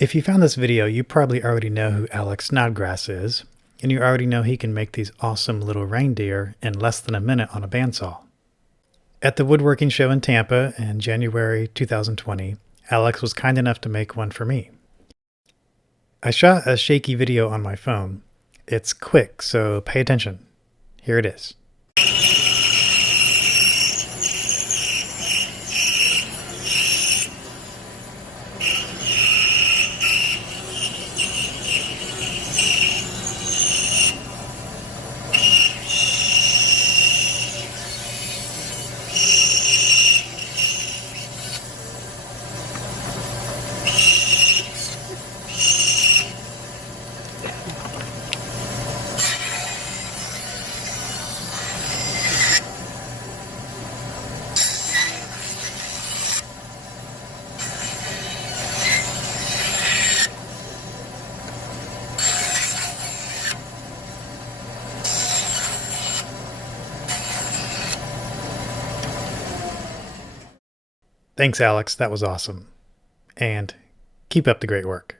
If you found this video, you probably already know who Alex Snodgrass is, and you already know he can make these awesome little reindeer in less than a minute on a bandsaw. At the woodworking show in Tampa in January 2020, Alex was kind enough to make one for me. I shot a shaky video on my phone. It's quick, so pay attention. Here it is. Thanks, Alex. That was awesome. And keep up the great work.